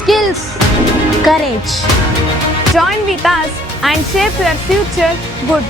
skills, courage. join with us and shape your future good.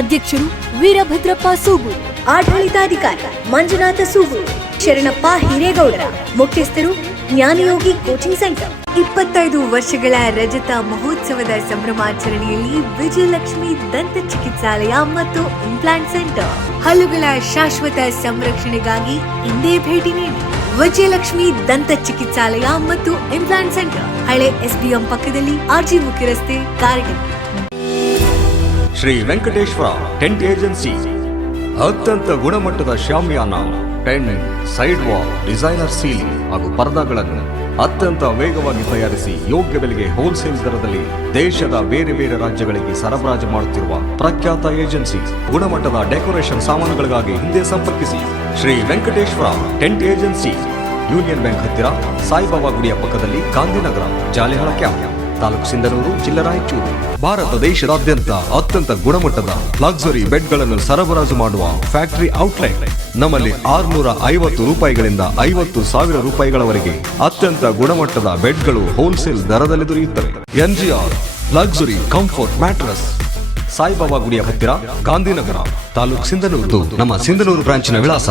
ಅಧ್ಯಕ್ಷರು ವೀರಭದ್ರಪ್ಪ ಸೂಗು ಆಡಳಿತಾಧಿಕಾರಿ ಮಂಜುನಾಥ ಸೂಗು ಶರಣಪ್ಪ ಹಿರೇಗೌಡರ ಮುಖ್ಯಸ್ಥರು ಜ್ಞಾನಯೋಗಿ coaching centre ಇಪ್ಪತ್ತೈದು ವರ್ಷಗಳ ರಜತ ಮಹೋತ್ಸವದ ಸಂಭ್ರಮಾಚರಣೆಯಲ್ಲಿ ವಿಜಯಲಕ್ಷ್ಮಿ ದಂತ ಚಿಕಿತ್ಸಾಲಯ ಮತ್ತು ಇಂಪ್ಲಾಂಟ್ ಸೆಂಟರ್ ಹಲ್ಲುಗಳ ಶಾಶ್ವತ ಸಂರಕ್ಷಣೆಗಾಗಿ ಇಂದೇ ಭೇಟಿ ನೀಡಿ ವಿಜಯಲಕ್ಷ್ಮಿ ದಂತ ಚಿಕಿತ್ಸಾಲಯ ಮತ್ತು ಇಂಪ್ಲಾಂಟ್ ಸೆಂಟರ್ ಹಳೆ ಎಸ್ಬಿಎಂ ಪಕ್ಕದಲ್ಲಿ ಆರ್ಜಿ ಮುಖ್ಯ ರಸ್ತೆ ಕಾರ್ಡ್ ಶ್ರೀ ವೆಂಕಟೇಶ್ವರ ಟೆಂಟ್ ಏಜೆನ್ಸಿ ಅತ್ಯಂತ ಗುಣಮಟ್ಟದ ಶಾಮಿಯಾನ tent side wall designer ceiling ಹಾಗೂ ಪರದಾಗಳನ್ನು ಅತ್ಯಂತ ವೇಗವಾಗಿ ತಯಾರಿಸಿ ಯೋಗ್ಯ ಬೆಲೆಗೆ ಹೋಲ್ಸೇಲ್ ದರದಲ್ಲಿ ದೇಶದ ಬೇರೆ ಬೇರೆ ರಾಜ್ಯಗಳಿಗೆ ಸರಬರಾಜು ಮಾಡುತ್ತಿರುವ ಪ್ರಖ್ಯಾತ ಏಜೆನ್ಸಿ ಗುಣಮಟ್ಟದ ಡೆಕೋರೇಷನ್ ಸಾಮಾನುಗಳಿಗಾಗಿ ಹಿಂದೆ ಸಂಪರ್ಕಿಸಿ. Shri Venkateshwara tent agency union bank ಹತ್ತಿರ ಸಾಯಿಬಾಬಾ ಗುಡಿಯ ಪಕ್ಕದಲ್ಲಿ ಗಾಂಧಿನಗರ ಜಾಲಿಹಳ ಕ್ಯಾಂಪ್, ತಾಲೂಕು ಸಿಂಧನೂರು, ಜಿಲ್ಲಾ ರಾಯಚೂರು. ಭಾರತ ದೇಶದಾದ್ಯಂತ ಅತ್ಯಂತ ಗುಣಮಟ್ಟದ ಲಕ್ಸುರಿ ಬೆಡ್ಗಳನ್ನು ಸರಬರಾಜು ಮಾಡುವ ಫ್ಯಾಕ್ಟರಿ ಔಟ್ಲೆಟ್ ನಮ್ಮಲ್ಲಿ ಆರುನೂರ ಐವತ್ತು ರೂಪಾಯಿಗಳಿಂದ ಐವತ್ತು ಸಾವಿರ ರೂಪಾಯಿಗಳವರೆಗೆ ಅತ್ಯಂತ ಗುಣಮಟ್ಟದ ಬೆಡ್ಗಳು ಹೋಲ್ಸೇಲ್ ದರದಲ್ಲಿ ದೊರೆಯುತ್ತವೆ. NGR luxury comfort mattress Saibaba ಗುಡಿಯ ಹತ್ತಿರ ಗಾಂಧಿನಗರ, ತಾಲೂಕು ಸಿಂಧನೂರು. ನಮ್ಮ ಸಿಂಧನೂರು ಬ್ರಾಂಚಿನ ವಿಳಾಸ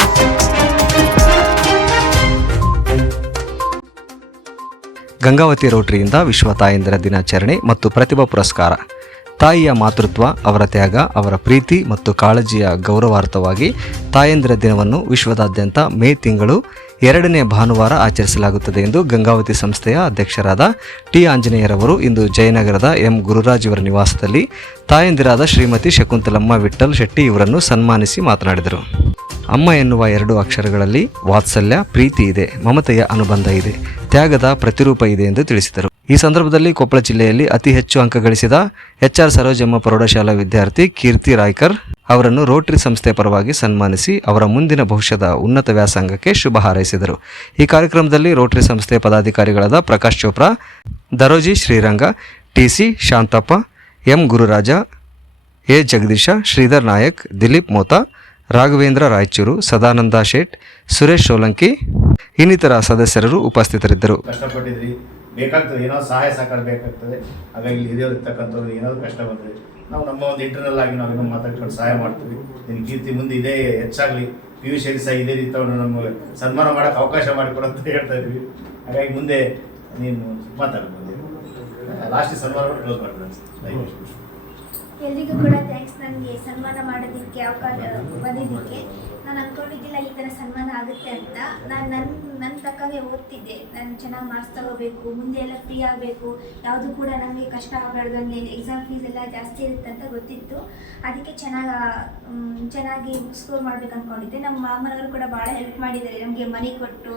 ಗಂಗಾವತಿ ರೋಟರಿಯಿಂದ ವಿಶ್ವ ತಾಯಂದಿರ ದಿನಾಚರಣೆ ಮತ್ತು ಪ್ರತಿಭಾ ಪುರಸ್ಕಾರ. ತಾಯಿಯ ಮಾತೃತ್ವ, ಅವರ ತ್ಯಾಗ, ಅವರ ಪ್ರೀತಿ ಮತ್ತು ಕಾಳಜಿಯ ಗೌರವಾರ್ಥವಾಗಿ ತಾಯಂದಿರ ದಿನವನ್ನು ವಿಶ್ವದಾದ್ಯಂತ ಮೇ ತಿಂಗಳು ಎರಡನೇ ಭಾನುವಾರ ಆಚರಿಸಲಾಗುತ್ತದೆ ಎಂದು ಗಂಗಾವತಿ ಸಂಸ್ಥೆಯ ಅಧ್ಯಕ್ಷರಾದ ಟಿ ಆಂಜನೇಯರವರು ಇಂದು ಜಯನಗರದ ಎಂ ಗುರುರಾಜ್ ಇವರ ನಿವಾಸದಲ್ಲಿ ತಾಯಂದಿರಾದ ಶ್ರೀಮತಿ ಶಕುಂತಲಮ್ಮ ವಿಠಲ್ ಶೆಟ್ಟಿ ಇವರನ್ನು ಸನ್ಮಾನಿಸಿ ಮಾತನಾಡಿದರು. ಅಮ್ಮ ಎನ್ನುವ ಎರಡು ಅಕ್ಷರಗಳಲ್ಲಿ ವಾತ್ಸಲ್ಯ, ಪ್ರೀತಿ ಇದೆ, ಮಮತೆಯ ಅನುಬಂಧ ಇದೆ, ತ್ಯಾಗದ ಪ್ರತಿರೂಪ ಇದೆ ಎಂದು ತಿಳಿಸಿದರು. ಈ ಸಂದರ್ಭದಲ್ಲಿ ಕೊಪ್ಪಳ ಜಿಲ್ಲೆಯಲ್ಲಿ ಅತಿ ಹೆಚ್ಚು ಅಂಕ ಗಳಿಸಿದ ಎಚ್ ಆರ್ ಸರೋಜಮ್ಮ ಪ್ರೌಢಶಾಲಾ ವಿದ್ಯಾರ್ಥಿ ಕೀರ್ತಿ ರಾಯ್ಕರ್ ಅವರನ್ನು ರೋಟರಿ ಸಂಸ್ಥೆ ಪರವಾಗಿ ಸನ್ಮಾನಿಸಿ ಅವರ ಮುಂದಿನ ಭವಿಷ್ಯದ ಉನ್ನತ ವ್ಯಾಸಂಗಕ್ಕೆ ಶುಭ ಹಾರೈಸಿದರು. ಈ ಕಾರ್ಯಕ್ರಮದಲ್ಲಿ ರೋಟರಿ ಸಂಸ್ಥೆ ಪದಾಧಿಕಾರಿಗಳಾದ Prakash Chopra, Daroji Shriranga TC Shanthappa, M Gururaja, A Jagadisha, Shridhar Nayak, Dilip Mota, Raghavendra Raichur, Sadananda Shet, Suresh Solanki, ಇನ್ನಿತರ ಸದಸ್ಯರು ಉಪಸ್ಥಿತರಿದ್ದರು. ಬೇಕಾಗ್ತದೆ, ಏನೋ ಸಹಾಯ ಸಹಕಾರ ಬೇಕಾಗ್ತದೆ. ಹಾಗಾಗಿ ಇಲ್ಲಿ ಹಿರಿಯರು ಇರ್ತಕ್ಕಂಥವ್ರು ಏನಾದ್ರು ಕಷ್ಟ ಬಂದರೆ ನಾವು ನಮ್ಮ ಒಂದು ಇಂಟರ್ನಲ್ ಆಗಿ ನಾವು ಏನೋ ಮಾತಾಡ್ಕೊಂಡು ಸಹಾಯ ಮಾಡ್ತೀವಿ. ನಿನ್ನ ಕೀರ್ತಿ ಮುಂದೆ ಇದೇ ಹೆಚ್ಚಾಗಲಿ. ಪಿ ಯು ಸಿ ಸಹ ಇದೇ ರೀತಿ ಅವ್ರನ್ನ ನಮಗೆ ಸನ್ಮಾನ ಮಾಡೋಕ್ಕೆ ಅವಕಾಶ ಅಂತ ಹೇಳ್ತಾ ಇದ್ವಿ. ಹಾಗಾಗಿ ಮುಂದೆ ನೀನು ಮಾತಾಡ್ಬೋದು. ಲಾಸ್ಟ್ ಸನ್ಮಾನ ಕ್ಲೋಸ್ ಮಾಡ್ಬೋದು ಎಲ್ರಿಗೂ ಕೂಡ ಥ್ಯಾಂಕ್ಸ್ ನನಗೆ ಸನ್ಮಾನ ಮಾಡೋದಕ್ಕೆ ಅವಕಾಶ ಬಂದಿದ್ದಕ್ಕೆ. ನಾನು ಅಂದ್ಕೊಂಡಿದ್ದಿಲ್ಲ ಈ ಥರ ಸನ್ಮಾನ ಆಗುತ್ತೆ ಅಂತ. ನಾನು ನನ್ನ ನನ್ನ ತಕ್ಕಂಗೆ ಓದ್ತಿದ್ದೆ. ನಾನು ಚೆನ್ನಾಗಿ ಮಾರ್ಕ್ಸ್ ತಗೋಬೇಕು, ಮುಂದೆ ಎಲ್ಲ ಫ್ರೀ ಆಗಬೇಕು. ಯಾವುದು ಕೂಡ ನಮಗೆ ಕಷ್ಟ ಆಗಬಾರ್ದು ಅಂದರೆ ಎಕ್ಸಾಮ್ ಫೀಸ್ ಎಲ್ಲ ಜಾಸ್ತಿ ಇರುತ್ತೆ ಅಂತ ಗೊತ್ತಿತ್ತು. ಅದಕ್ಕೆ ಚೆನ್ನಾಗಿ ಚೆನ್ನಾಗಿ ಸ್ಕೋರ್ ಮಾಡ್ಬೇಕು ಅಂದ್ಕೊಂಡಿದ್ದೆ ನಮ್ಮ ಮಾಮನವರು ಕೂಡ ಭಾಳ ಹೆಲ್ಪ್ ಮಾಡಿದ್ದಾರೆ. ನಮಗೆ ಮನೆ ಕೊಟ್ಟು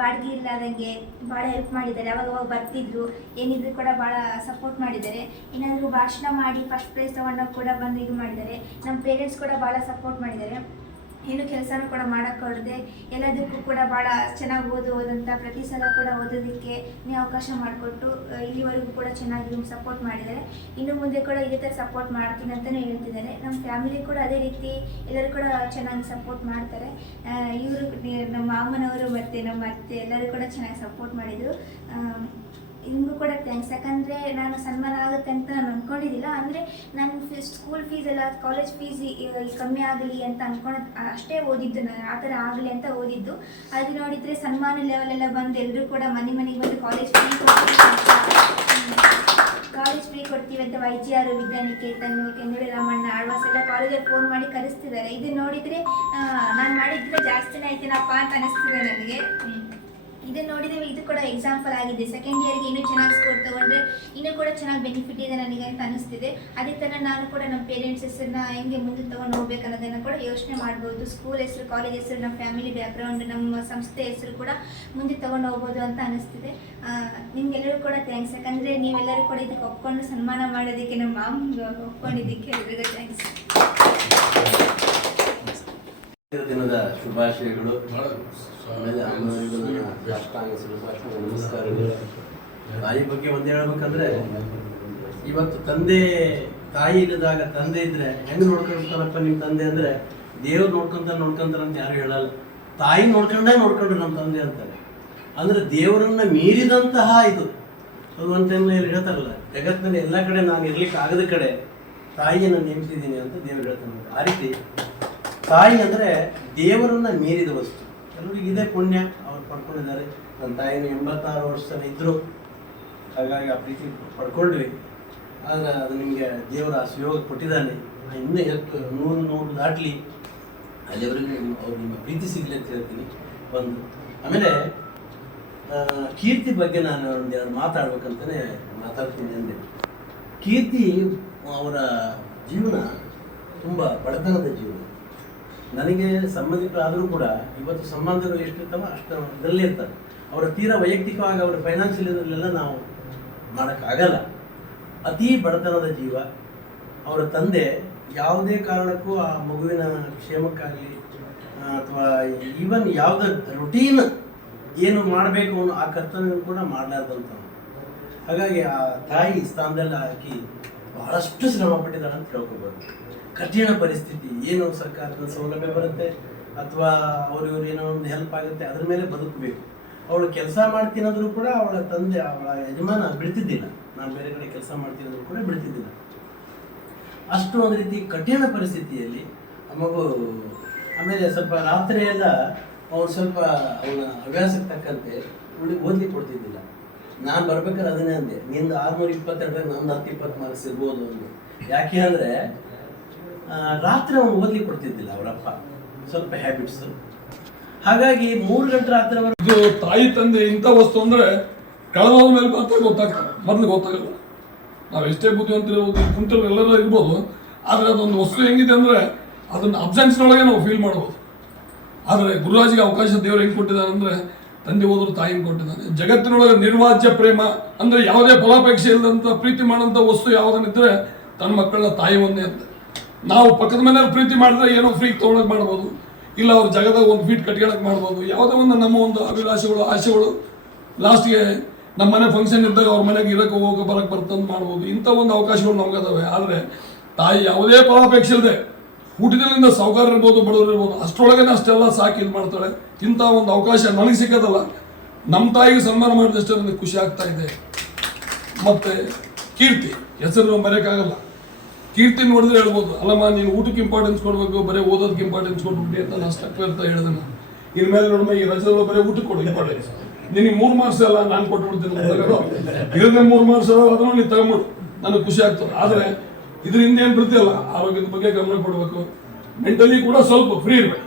ಬಾಡಿಗೆ ಇಲ್ಲದಂಗೆ ಭಾಳ ಹೆಲ್ಪ್ ಮಾಡಿದ್ದಾರೆ. ಅವಾಗ ಅವಾಗ ಬರ್ತಿದ್ರು. ಏನಿದ್ರು ಕೂಡ ಭಾಳ ಸಪೋರ್ಟ್ ಮಾಡಿದ್ದಾರೆ. ಏನಾದರೂ ಭಾಷಣ ಮಾಡಿ ಫಸ್ಟ್ ಪ್ರೈಸ್ ತೊಗೊಂಡಾಗ ಕೂಡ ಬಂದು ಇದು ಮಾಡಿದ್ದಾರೆ. ನಮ್ಮ ಪೇರೆಂಟ್ಸ್ ಕೂಡ ಭಾಳ ಸಪೋರ್ಟ್ ಮಾಡಿದ್ದಾರೆ. ಏನು ಕೆಲಸನೂ ಕೂಡ ಮಾಡೋಕ್ಕೆ ಹೊರದೆ ಎಲ್ಲದಕ್ಕೂ ಕೂಡ ಭಾಳ ಚೆನ್ನಾಗಿ ಓದು ಓದಂತ ಪ್ರತಿ ಸಲ ಕೂಡ ಓದೋದಕ್ಕೆ ಅವಕಾಶ ಮಾಡಿಕೊಟ್ಟು ಇಲ್ಲಿವರೆಗೂ ಕೂಡ ಚೆನ್ನಾಗಿ ಸಪೋರ್ಟ್ ಮಾಡಿದ್ದಾರೆ ಇನ್ನು ಮುಂದೆ ಕೂಡ ಇದೇ ಥರ ಸಪೋರ್ಟ್ ಮಾಡ್ತೀನಿ ಅಂತಲೇ ಹೇಳ್ತಿದ್ದಾರೆ ನಮ್ಮ ಫ್ಯಾಮಿಲಿ ಕೂಡ ಅದೇ ರೀತಿ ಎಲ್ಲರೂ ಕೂಡ ಚೆನ್ನಾಗಿ ಸಪೋರ್ಟ್ ಮಾಡ್ತಾರೆ. ಇವರು, ನಮ್ಮ ಮಾಮನವರು ಮತ್ತು ನಮ್ಮ ಅತ್ತೆ ಎಲ್ಲರೂ ಕೂಡ ಚೆನ್ನಾಗಿ ಸಪೋರ್ಟ್ ಮಾಡಿದರು. ನಿಮಗೂ ಕೂಡ ಥ್ಯಾಂಕ್ಸ್ ಯಾಕಂದರೆ ನಾನು ಸನ್ಮಾನ ಆಗುತ್ತೆ ಅಂತ ನಾನು ಅಂದ್ಕೊಂಡಿದ್ದಿಲ್ಲ ಅಂದರೆ ನನ್ನ ಸ್ಕೂಲ್ ಫೀಸ್ ಎಲ್ಲ ಕಾಲೇಜ್ ಫೀಸ್ ಕಮ್ಮಿ ಆಗಲಿ ಅಂತ ಅಂದ್ಕೊಂಡು ಅಷ್ಟೇ ಓದಿದ್ದು ನಾನು. ಆ ಥರ ಆಗಲಿ ಅಂತ ಓದಿದ್ದು. ಅದು ನೋಡಿದರೆ ಸನ್ಮಾನ ಲೆವೆಲೆಲ್ಲ ಬಂದು ಎಲ್ಲರೂ ಕೂಡ ಮನೆ ಮನೆಗೆ ಬಂದು ಕಾಲೇಜ್ ಫ್ರೀ ಕಾಲೇಜ್ ಫ್ರೀ ಕೊಡ್ತೀವಿ ಅಂತ Y G R Vidyaniketan Kengadi Ramanna, Alva's ಎಲ್ಲ ಕಾಲೇಜಲ್ಲಿ ಫೋನ್ ಮಾಡಿ ಕರೆಸ್ತಿದ್ದಾರೆ. ಇದು ನೋಡಿದರೆ ನಾನು ಮಾಡಿದ್ರೆ ಜಾಸ್ತಿನೇ ಆಯ್ತೇನಪ್ಪ ಅಂತ ಅನಿಸ್ತಿದೆ ನನಗೆ. ಹ್ಮ್. ಇದು ನಾವು ಇದು ಕೂಡ ಎಕ್ಸಾಂಪಲ್ ಆಗಿದೆ. ಸೆಕೆಂಡ್ ಇಯರ್ಗೆ ಇನ್ನೂ ಚೆನ್ನಾಗಿ ಸ್ಕೋರ್ ತಗೊಂಡ್ರೆ ಇನ್ನೂ ಕೂಡ ಚೆನ್ನಾಗಿ ಬೆನಿಫಿಟ್ ಇದೆ ನನಗೆ ಅಂತ ಅನಿಸ್ತಿದೆ. ಅದೇ ಥರ ನಾನು ಕೂಡ ನಮ್ಮ ಪೇರೆಂಟ್ಸ್ ಹೆಸರನ್ನ ಹೆಂಗೆ ಮುಂದೆ ತೊಗೊಂಡು ಹೋಗ್ಬೇಕು ಅನ್ನೋದನ್ನು ಕೂಡ ಯೋಚನೆ ಮಾಡ್ಬೋದು. ಸ್ಕೂಲ್ ಹೆಸರು ಕಾಲೇಜ್ ಹೆಸರು, ನಮ್ಮ ಫ್ಯಾಮಿಲಿ ಬ್ಯಾಕ್ಗ್ರೌಂಡ್ ನಮ್ಮ ಸಂಸ್ಥೆ ಹೆಸರು ಕೂಡ ಮುಂದೆ ತಗೊಂಡು ಹೋಗ್ಬೋದು ಅಂತ ಅನಿಸ್ತಿದೆ. ನಿಮ್ಗೆಲ್ಲರೂ ಕೂಡ ಥ್ಯಾಂಕ್ಸ್ ಯಾಕಂದರೆ ನೀವೆಲ್ಲರೂ ಕೂಡ ಇದಕ್ಕೆ ಒಪ್ಕೊಂಡು ಸನ್ಮಾನ ಮಾಡೋದಕ್ಕೆ ನಮ್ಮ ಮಾಮ್ ಒಪ್ಕೊಂಡಿದ್ದಕ್ಕೆ ಎಲ್ರಿಗೂ ಥ್ಯಾಂಕ್ಸ್ ದಿನದ ಶುಭಾಶಯಗಳು. ಆಮೇಲೆ ಅಮ್ಮನವರಿಗೂ ನನ್ನ ಶುಭಾಶಯ ನಮಸ್ಕಾರಗಳು. ತಾಯಿ ಬಗ್ಗೆ ಒಂದು ಹೇಳ್ಬೇಕಂದ್ರೆ ಇವತ್ತು ತಂದೆ ತಾಯಿ ಇಲ್ಲದಾಗ ತಂದೆ ಇದ್ರೆ ಹೆಂಗ್ ನೋಡ್ಕೊಂತಾರಪ್ಪ ನಿಮ್ಮ ತಂದೆ ಅಂದ್ರೆ ದೇವ್ರು ನೋಡ್ಕೊಂತ ನೋಡ್ಕೊಂತಾರ ಅಂತ ಯಾರು ಹೇಳಲ್ಲ. ತಾಯಿ ನೋಡ್ಕೊಂಡೇ ನೋಡ್ಕೊಂಡ್ರು ನಮ್ಮ ತಂದೆ ಅಂತಾರೆ. ಅಂದ್ರೆ ದೇವರನ್ನ ಮೀರಿದಂತಹ ಇದು. ಭಗವಂತನ ಹೇಳ್ತಾರಲ್ಲ ಜಗತ್ತಿನಲ್ಲಿ ಎಲ್ಲ ಕಡೆ ನಾನು ಇರ್ಲಿಕ್ಕೆ ಆಗದ ಕಡೆ ತಾಯಿಯನ್ನು ನೇಮಿಸಿದ್ದೀನಿ ಅಂತ ದೇವ್ರು ಹೇಳ್ತಾನೆ. ಆ ರೀತಿ ತಾಯಿ ಅಂದ್ರೆ ದೇವರನ್ನ ಮೀರಿದ ವಸ್ತು. ಎಲ್ಲರಿಗೂ ಇದೇ ಪುಣ್ಯ, ಅವ್ರು ಪಡ್ಕೊಂಡಿದ್ದಾರೆ. ನನ್ನ ತಾಯಿನ ಎಂಬತ್ತಾರು ವರ್ಷದಲ್ಲಿ ಇದ್ದರು ಹಾಗಾಗಿ ಆ ಪ್ರೀತಿ ಪಡ್ಕೊಂಡ್ವಿ. ಆದರೆ ಅದು ನಿಮಗೆ ದೇವರ ಆ ಸುಯೋಗ ಕೊಟ್ಟಿದ್ದಾನೆ ಇನ್ನೂ ಎತ್ತು ನೂರು ನೂರು ದಾಟಲಿ. ಅಲ್ಲಿವರೆಗೂ ಅವ್ರು ನಿಮ್ಮ ಪ್ರೀತಿ ಸಿಗ್ಲಿ ಅಂತ ಹೇಳ್ತೀನಿ. ಒಂದು. ಆಮೇಲೆ ಕೀರ್ತಿ ಬಗ್ಗೆ ನಾನು ಒಂದು ಎರಡು ಮಾತಾಡ್ಬೇಕಂತಲೇ ಮಾತಾಡ್ತೀನಿ ಅಂದೆ. ಕೀರ್ತಿ ಅವರ ಜೀವನ ತುಂಬ ಬಡತನದ ಜೀವನ. ನನಗೆ ಸಂಬಂಧಿಕರಾದರೂ ಕೂಡ ಇವತ್ತು ಸಂಬಂಧಗಳು ಎಷ್ಟಿರ್ತಾವ ಅಷ್ಟು ಇದರಲ್ಲೇ ಇರ್ತಾರೆ. ಅವರ ತೀರಾ ವೈಯಕ್ತಿಕವಾಗಿ ಅವರ ಫೈನಾನ್ಷಿಯಲ್ ಇದರಲ್ಲೆಲ್ಲ ನಾವು ಮಾಡೋಕ್ಕಾಗಲ್ಲ. ಅತಿ ಬಡತನದ ಜೀವ. ಅವರ ತಂದೆ ಯಾವುದೇ ಕಾರಣಕ್ಕೂ ಆ ಮಗುವಿನ ಕ್ಷೇಮಕ್ಕಾಗಲಿ ಅಥವಾ ಈವನ್ ಯಾವುದೇ ರುಟೀನ್ ಏನು ಮಾಡಬೇಕು ಅನ್ನೋ ಆ ಕರ್ತವ್ಯ ಕೂಡ ಮಾಡಲಾರ್ದಂತ ಹಾಗಾಗಿ ಆ ತಾಯಿ ಸ್ಥಾನದಲ್ಲಿ ಹಾಕಿ ಬಹಳಷ್ಟು ಶ್ರಮ ಪಟ್ಟಿದ್ದಾನೆ ಅಂತ ಹೇಳ್ಕೊಬೋದು ಕಠಿಣ ಪರಿಸ್ಥಿತಿ, ಏನು ಸರ್ಕಾರದ ಸೌಲಭ್ಯ ಬರುತ್ತೆ, ಅಥವಾ ಅವ್ರಿವ್ರು ಏನೋ ಒಂದು ಹೆಲ್ಪ್ ಆಗುತ್ತೆ, ಅದ್ರ ಮೇಲೆ ಬದುಕಬೇಕು. ಅವಳು ಕೆಲಸ ಮಾಡ್ತೀನಾದ್ರೂ ಕೂಡ ಅವಳ ತಂದೆ, ಅವಳ ಯಜಮಾನ ಬಿಡ್ತಿದ್ದಿಲ್ಲ. ನಾನು ಬೇರೆ ಕಡೆ ಕೆಲಸ ಮಾಡ್ತೀನಾದ್ರೂ ಕೂಡ ಬಿಡ್ತಿದ್ದಿಲ್ಲ. ಅಷ್ಟು ಒಂದು ರೀತಿ ಕಠಿಣ ಪರಿಸ್ಥಿತಿಯಲ್ಲಿ ಆ ಮಗು, ಆಮೇಲೆ ಸ್ವಲ್ಪ ರಾತ್ರಿ ಎಲ್ಲ ಅವ್ರು ಸ್ವಲ್ಪ ಅವನ ಹವ್ಯಾಸಕ್ಕೆ ತಕ್ಕಂತೆ, ಅವಳಿಗೆ ಓದ್ಲಿಕ್ಕೆ ಕೊಡ್ತಿದ್ದಿಲ್ಲ. ನಾನು ಬರ್ಬೇಕಾದ್ರೆ ಅದನ್ನೇ ಅಂದೆ. ನಿಂದು ಆರ್ನೂರ ಇಪ್ಪತ್ತೆರಡು ನಮ್ದು ಹತ್ತು ಇಪ್ಪತ್ತು ಮಾರ್ಕ್ಸ್ ಇರ್ಬೋದು ಅಂದೆ. ಯಾಕೆ ಅಂದರೆ ರಾತ್ರಿ ಅವನು ಓದ್ಲಿಕ್ಕೆ ಕೊಡ್ತಿದ್ದಿಲ್ಲ ಅವರಪ್ಪ. ಸ್ವಲ್ಪ ಹ್ಯಾಬಿಟ್ಸ್ ಹಾಗಾಗಿ ಮೂರು ಗಂಟೆ ರಾತ್ರಿ ತಾಯಿ ತಂದೆ ಇಂಥ ವಸ್ತು ಅಂದ್ರೆ ಕಳೆದ ಮೇಲೆ ಮಾತ್ರ ಗೊತ್ತಾಗ್ತದೆ. ಮೊದಲು ಗೊತ್ತಾಗಲ್ಲ. ನಾವು ಎಷ್ಟೇ ಬುದ್ಧಿವಂತರಿರ್ಬೋದು ಕುಂಟಲ್ ಎಲ್ಲರೂ ಇರ್ಬೋದು. ಆದರೆ ಅದೊಂದು ವಸ್ತು ಹೆಂಗಿದೆ ಅಂದ್ರೆ ಅದನ್ನ ಅಬ್ಸೆನ್ಸ್ನೊಳಗೆ ನಾವು ಫೀಲ್ ಮಾಡ್ಬೋದು. ಆದರೆ ಗುರುರಾಜಿಗೆ ಅವಕಾಶ ದೇವರು ಹೆಂಗೆ ಕೊಟ್ಟಿದ್ದಾರೆ ಅಂದ್ರೆ ತಂದೆ ಹೋದ್ರು ತಾಯಿ ಕೊಟ್ಟಿದ್ದಾನೆ. ಜಗತ್ತಿನೊಳಗೆ ನಿರ್ವಾಜ್ಯ ಪ್ರೇಮ ಅಂದ್ರೆ ಯಾವುದೇ ಫಲಾಪೇಕ್ಷೆ ಇಲ್ಲದಂತ ಪ್ರೀತಿ ಮಾಡೋಂಥ ವಸ್ತು ಯಾವುದನ್ನಿದ್ರೆ ತನ್ನ ಮಕ್ಕಳನ್ನ ತಾಯಿ ಒಂದೇ ಅಂತ. ನಾವು ಪಕ್ಕದ ಮನೆಯವ್ರು ಪ್ರೀತಿ ಮಾಡಿದ್ರೆ ಏನೋ ಫ್ರೀ ತೊಗೊಳಕ್ ಮಾಡ್ಬೋದು. ಇಲ್ಲ ಅವ್ರ ಜಗದಾಗ ಒಂದು ಫೀಟ್ ಕಟ್ಕೊಳಕ್ ಮಾಡ್ಬೋದು. ಯಾವುದೇ ಒಂದು ನಮ್ಮ ಒಂದು ಅಭಿಲಾಷೆಗಳು, ಆಸೆಗಳು. ಲಾಸ್ಟ್ಗೆ ನಮ್ಮ ಮನೆ ಫಂಕ್ಷನ್ ಇದ್ದಾಗ ಅವ್ರ ಮನೆಗೆ ಇರಕ್ಕೆ ಹೋಗಕ್ಕೆ ಬರಕ್ಕೆ ಬರ್ತಂದು ಮಾಡ್ಬೋದು. ಇಂಥ ಒಂದು ಅವಕಾಶಗಳು ನಮ್ಗೆ ಅದಾವೆ. ಆದರೆ ತಾಯಿ ಯಾವುದೇ ಫಲಾಪೇಕ್ಷೆ ಇಲ್ಲದೆ ಹುಟ್ಟಿದಲ್ಲಿಂದ ಸಾವುಕಾರ ಇರ್ಬೋದು, ಬಡವರು ಇರ್ಬೋದು, ಅಷ್ಟರೊಳಗನೆ ಅಷ್ಟೆಲ್ಲ ಸಾಕಿ ಇದು ಮಾಡ್ತಾಳೆ. ಇಂಥ ಒಂದು ಅವಕಾಶ ನನಗೆ ಸಿಕ್ಕದಲ್ಲ. ನಮ್ಮ ತಾಯಿಗೆ ಸನ್ಮಾನ ಮಾಡಿದಷ್ಟೇ ನನಗೆ ಖುಷಿ ಆಗ್ತಾ ಇದೆ. ಮತ್ತೆ ಕೀರ್ತಿ, ಹೆಸರು ಮರೆಯೋಕ್ಕಾಗಲ್ಲ. ಕೀರ್ತಿ ನೋಡಿದ್ರೆ ಹೇಳ್ಬೋದು, ಅಲ್ಲಮ್ಮ, ನೀನು ಊಟಕ್ಕೆ ಇಂಪಾರ್ಟೆನ್ಸ್ ಕೊಡಬೇಕು, ಬರೀ ಓದೋದಕ್ಕೆ ಇಂಪಾರ್ಟೆನ್ಸ್ ಕೊಟ್ಬಿಟ್ಟು ಅಂತ ನಾನು ಸ್ಟಕ್ ಅಂತ ಹೇಳಿದೆ ನಾನು. ಇನ್ಮೇಲೆ ನೋಡಮ್ಮ ಈ ರಜದಲ್ಲಿ ಬರೀ ಊಟಕ್ಕೆ ಕೊಡು ಇಂಪಾರ್ಟೆನ್ಸ್ ನಿನಗೆ ಮೂರು ಮಾರ್ಕ್ಸ್ ಅಲ್ಲ ನಾನು ಕೊಟ್ಬಿಡ್ತೀನಿ ಇರೋದೇ ಮೂರು ಮಾರ್ಕ್ಸ್ ಅದನ್ನು ನೀನು ತಗೊಂಬಿಡು ನನಗೆ ಖುಷಿ ಆಗ್ತದೆ. ಆದರೆ ಇದರಿಂದ ಏನು ಅಲ್ಲ? ಆರೋಗ್ಯದ ಬಗ್ಗೆ ಗಮನ ಕೊಡಬೇಕು. ಮೆಂಟಲಿ ಕೂಡ ಸ್ವಲ್ಪ ಫ್ರೀ ಇರಬೇಕು.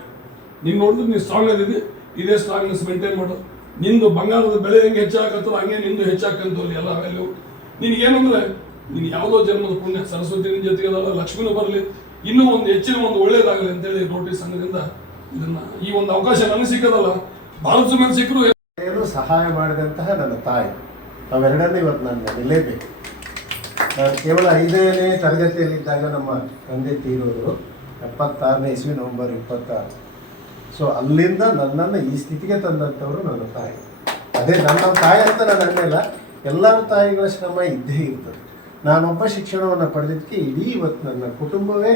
ನೀನು ನೋಡಿದ್ರೆ ನೀನು ಸ್ಟ್ರಾಂಗ್ ಆಗಿದ್ದಿ. ಇದೇ ಸ್ಟ್ರಾಂಗ್ನೆಸ್ ಮೇಂಟೈನ್ ಮಾಡು. ನಿಂದು ಬಂಗಾರದ ಬೆಲೆ ಹೆಂಗೆ ಹೆಚ್ಚಾಗತ್ತೋ ಹಂಗೆ ನಿಂದು ಹೆಚ್ಚಾಕಂತಲ್ಲ ಎಲ್ಲ ವ್ಯಾಲ್ಯೂ ನಿನಗೇನಂದ್ರೆ ನೀನು ಯಾವುದೋ ಜನ್ಮದ ಪುಣ್ಯ. ಸರಸ್ವತಿ ಜೊತೆಗೆ ಅದಲ್ಲ ಲಕ್ಷ್ಮಿನೂ ಬರಲಿ. ಇನ್ನೂ ಒಂದು ಹೆಚ್ಚಿನ ಒಂದು ಒಳ್ಳೇದಾಗಲಿ ಅಂತೇಳಿ ರೋಟರಿ ಸಂಘದಿಂದ ಇದನ್ನ ಈ ಒಂದು ಅವಕಾಶ ನನಗೆ ಸಿಕ್ಕದಲ್ಲ. ಸುಮ್ಮನೆ ಸಿಕ್ಕರು ಸಹಾಯ ಮಾಡಿದಂತಹ ನನ್ನ ತಾಯಿ. ಅವೆರಡನ್ನೂ ಇವತ್ತು ನಾನು ನೆನೆಯಲೇಬೇಕು ಕೇವಲ ಐದನೇ ತರಗತಿಯಲ್ಲಿದ್ದಾಗ ನಮ್ಮ ತಂದೆ ತೀರೋರು ಎಪ್ಪತ್ತಾರನೇ ಇಸ್ವಿ ನವೆಂಬರ್ ಇಪ್ಪತ್ತಾರು. ಸೊ ಅಲ್ಲಿಂದ ನನ್ನನ್ನು ಈ ಸ್ಥಿತಿಗೆ ತಂದಂಥವರು ನನ್ನ ತಾಯಿ. ಅದೇ ನನ್ನ ತಾಯಿ ಅಂತ ನಾನು ಅನ್ನಲ್ಲ ಎಲ್ಲರ ತಾಯಿಗಳ ಶ್ರಮ ಇದ್ದೇ ಇರ್ತದೆ. ನಾನೊಬ್ಬ ಶಿಕ್ಷಣವನ್ನು ಪಡೆದಿದ್ದಕ್ಕೆ ಇಡೀ ಇವತ್ತು ನನ್ನ ಕುಟುಂಬವೇ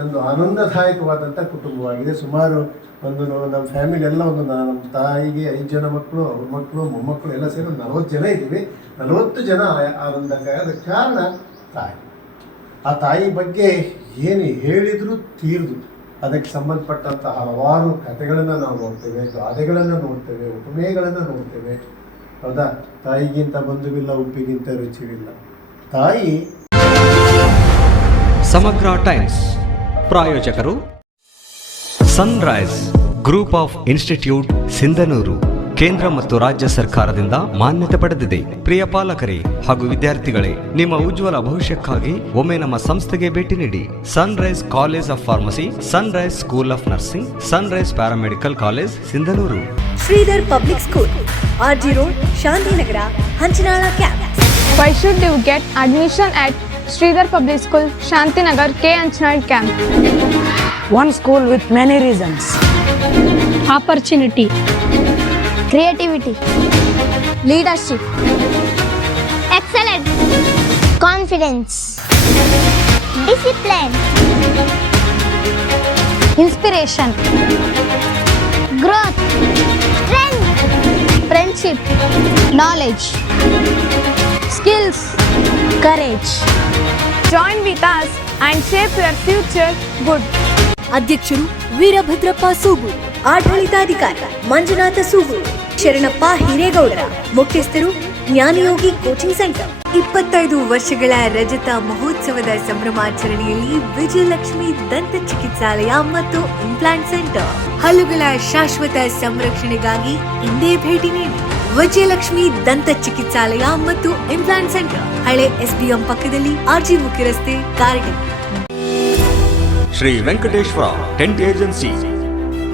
ಒಂದು ಆನಂದದಾಯಕವಾದಂಥ ಕುಟುಂಬವಾಗಿದೆ. ಸುಮಾರು ಒಂದು ನಮ್ಮ ಫ್ಯಾಮಿಲಿ ಎಲ್ಲ ಒಂದು ನಮ್ಮ ತಾಯಿಗೆ ಐದು ಜನ ಮಕ್ಕಳು, ಅವ್ರ ಮಕ್ಕಳು, ಮೊಮ್ಮಕ್ಕಳು ಎಲ್ಲ ಸೇರಿ ಒಂದು ನಲವತ್ತು ಜನ ಇದ್ದೀವಿ. ನಲವತ್ತು ಜನ ಆನಂದಕ್ಕಾಗದ ಕಾರಣ ತಾಯಿ. ಆ ತಾಯಿ ಬಗ್ಗೆ ಏನು ಹೇಳಿದರೂ ತೀರ್ದು. ಅದಕ್ಕೆ ಸಂಬಂಧಪಟ್ಟಂಥ ಹಲವಾರು ಕಥೆಗಳನ್ನು ನಾವು ನೋಡ್ತೇವೆ, ಗಾದೆಗಳನ್ನು ನೋಡ್ತೇವೆ ಉಪಮೇಯಗಳನ್ನು ನೋಡ್ತೇವೆ. ಹೌದಾ? ತಾಯಿಗಿಂತ ಬಂಧುವಿಲ್ಲ, ಉಪ್ಪಿಗಿಂತ ರುಚಿವಿಲ್ಲ. ತಾಯಿ ಸಮಗ್ರ ಟೈಮ್ಸ್ ಪ್ರಾಯೋಜಕರು sunrise group of institute Sindhanur. ಕೇಂದ್ರ ಮತ್ತು ರಾಜ್ಯ ಸರ್ಕಾರದಿಂದ ಮಾನ್ಯತೆ ಪಡೆದಿದೆ. ಪ್ರಿಯ ಪಾಲಕರೇ ಹಾಗೂ ವಿದ್ಯಾರ್ಥಿಗಳೇ ನಿಮ್ಮ ಉಜ್ವಲ ಭವಿಷ್ಯಕ್ಕಾಗಿ ಒಮ್ಮೆ ನಮ್ಮ ಸಂಸ್ಥೆಗೆ ಭೇಟಿ ನೀಡಿ. Sunrise college of pharmacy sunrise school of nursing sunrise paramedical college Sindhanur Shridhar public school RG road Shantinagar Hanchanal camp why should you get admission at Shridhar public school Shantinagar K Anchanad camp one school with many reasons opportunity, creativity, leadership, excellence, confidence, discipline, inspiration, growth, strength, friendship, knowledge, skills, courage. Join with us and shape your future good. ಅಧ್ಯಕ್ಷರು ವೀರಭದ್ರಪ್ಪ ಸೂಗು ಆಡಳಿತಾಧಿಕಾರಿ ಮಂಜುನಾಥ ಸೂಗು ಶರಣಪ್ಪ ಹಿರೇಗೌಡರ, ಮುಖ್ಯಸ್ಥರು, ಜ್ಞಾನಯೋಗಿ coaching centre. ಇಪ್ಪತ್ತೈದು ವರ್ಷಗಳ ರಜತ ಮಹೋತ್ಸವದ ಸಂಭ್ರಮಾಚರಣೆಯಲ್ಲಿ ವಿಜಯಲಕ್ಷ್ಮಿ ದಂತ ಚಿಕಿತ್ಸಾಲಯ ಮತ್ತು implant centre ಹಲ್ಲುಗಳ ಶಾಶ್ವತ ಸಂರಕ್ಷಣೆಗಾಗಿ ಇಂದೇ ಭೇಟಿ ನೀಡಿ. ವಿಜಯಲಕ್ಷ್ಮಿ ದಂತ ಚಿಕಿತ್ಸಾಲಯ ಮತ್ತು ಇಂಪ್ಲಾಂಟ್ ಸೆಂಟರ್ ಹಳೆ ಎಸ್ಬಿಎಂ ಪಕ್ಕದಲ್ಲಿ ಆರ್ಜಿ ಮುಖ್ಯ ರಸ್ತೆ ಕಾರಟಗಿ ಶ್ರೀ ವೆಂಕಟೇಶ್ವರ ಟೆಂಟ್ ಏಜೆನ್ಸಿ.